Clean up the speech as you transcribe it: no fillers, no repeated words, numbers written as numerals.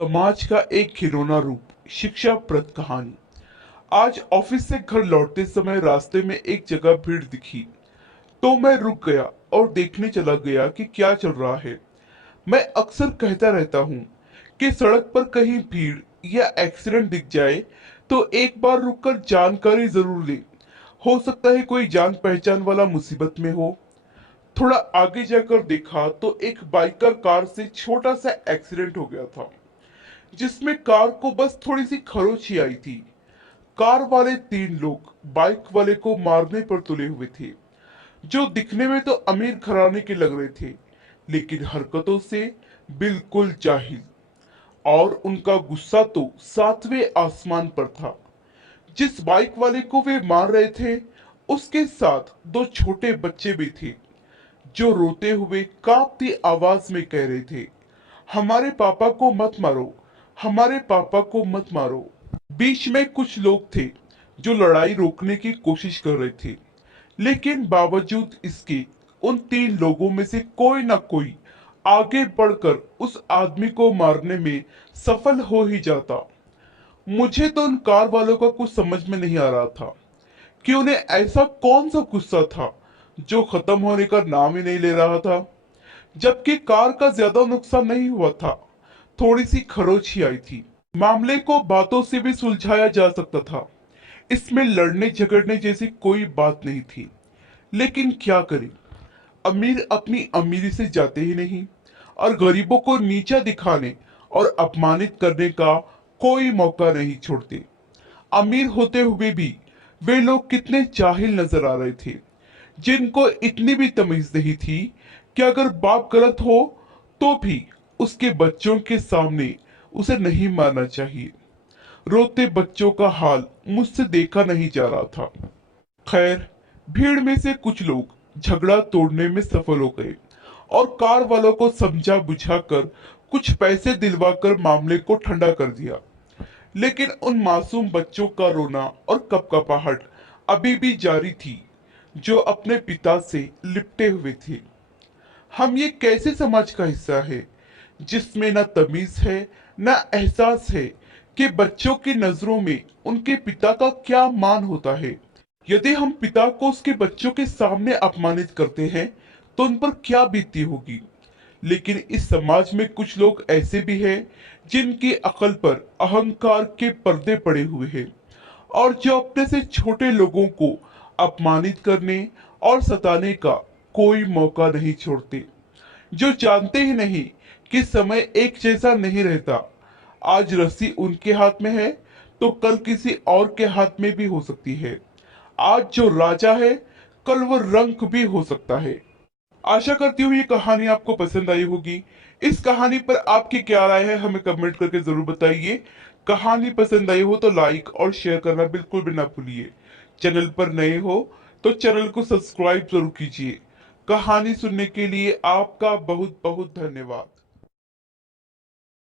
समाज का एक खिलौना रूप शिक्षाप्रद कहानी। आज ऑफिस से घर लौटते समय रास्ते में एक जगह भीड़ दिखी तो मैं रुक गया और देखने चला गया कि क्या चल रहा है। मैं अक्सर कहता रहता हूँ कि सड़क पर कहीं भीड़ या एक्सीडेंट दिख जाए तो एक बार रुककर जानकारी जरूर ले। हो सकता है कोई जान पहचान वाला मुसीबत में हो। थोड़ा आगे जाकर देखा तो एक बाइकर कार से छोटा सा एक्सीडेंट हो गया था, जिसमें कार को बस थोड़ी सी खरोच ही आई थी। कार वाले तीन लोग बाइक वाले को मारने पर तुले हुए थे, जो दिखने में तो अमीर घराने के लग रहे थे, लेकिन हरकतों से बिल्कुल जाहिल। और उनका गुस्सा तो सातवें आसमान पर था। जिस बाइक वाले को वे मार रहे थे, उसके साथ दो छोटे बच्चे भी थे, जो रोते हुए कांपती आवाज में कह रहे थे, हमारे पापा को मत मारो, हमारे पापा को मत मारो। बीच में कुछ लोग थे जो लड़ाई रोकने की कोशिश कर रहे थे, लेकिन बावजूद इसके उन तीन लोगों में से कोई ना कोई आगे बढ़कर उस आदमी को मारने में सफल हो ही जाता। मुझे तो उन कार वालों का कुछ समझ में नहीं आ रहा था कि उन्हें ऐसा कौन सा गुस्सा था जो खत्म होने का नाम ही नहीं ले रहा था। जबकि कार का ज्यादा नुकसान नहीं हुआ था, थोड़ी सी खरोच ही आई थी। मामले को बातों से भी सुलझाया जा सकता था, इसमें लड़ने झगड़ने जैसी कोई बात नहीं थी। लेकिन क्या करें, अमीर अपनी अमीरी से जाते ही नहीं और गरीबों को नीचा दिखाने और अपमानित करने का कोई मौका नहीं छोड़ते। अमीर होते हुए भी वे लोग कितने जाहिल नजर आ रहे थे, जिनको इतनी भी तमीज नहीं थी कि अगर बाप गलत हो तो भी उसके बच्चों के सामने उसे नहीं मारना चाहिए। रोते बच्चों का हाल मुझसे देखा नहीं जा रहा था। खैर, भीड़ में से कुछ लोग झगड़ा तोड़ने में सफल हो गए और कार वालों को समझा बुझाकर कुछ पैसे दिलवाकर मामले को ठंडा कर दिया। लेकिन उन मासूम बच्चों का रोना और कपकपाहट अभी भी जारी थी, जो अपने पिता से लिपटे हुए थे। हम ये कैसे समाज का हिस्सा है जिसमें न तमीज है न एहसास है कि बच्चों की नजरों में उनके पिता का क्या मान होता है। यदि हम पिता को उसके बच्चों के सामने अपमानित करते हैं तो उन पर क्या बीतती होगी। लेकिन इस समाज में कुछ लोग ऐसे भी हैं जिनकी अकल पर अहंकार के पर्दे पड़े हुए हैं और जो अपने से छोटे लोगों को अपमानित करने और सताने का कोई मौका नहीं छोड़ते, जो जानते ही नहीं कि समय एक जैसा नहीं रहता। आज रस्सी उनके हाथ में है तो कल किसी और के हाथ में भी हो सकती है। आज जो राजा है कल वो रंक भी हो सकता है। आशा करती हूँ ये कहानी आपको पसंद आई होगी। इस कहानी पर आपकी क्या राय है हमें कमेंट करके जरूर बताइए। कहानी पसंद आई हो तो लाइक और शेयर करना बिल्कुल भी ना भूलिए। चैनल पर नए हो तो चैनल को सब्सक्राइब जरूर कीजिए। कहानी सुनने के लिए आपका बहुत बहुत धन्यवाद।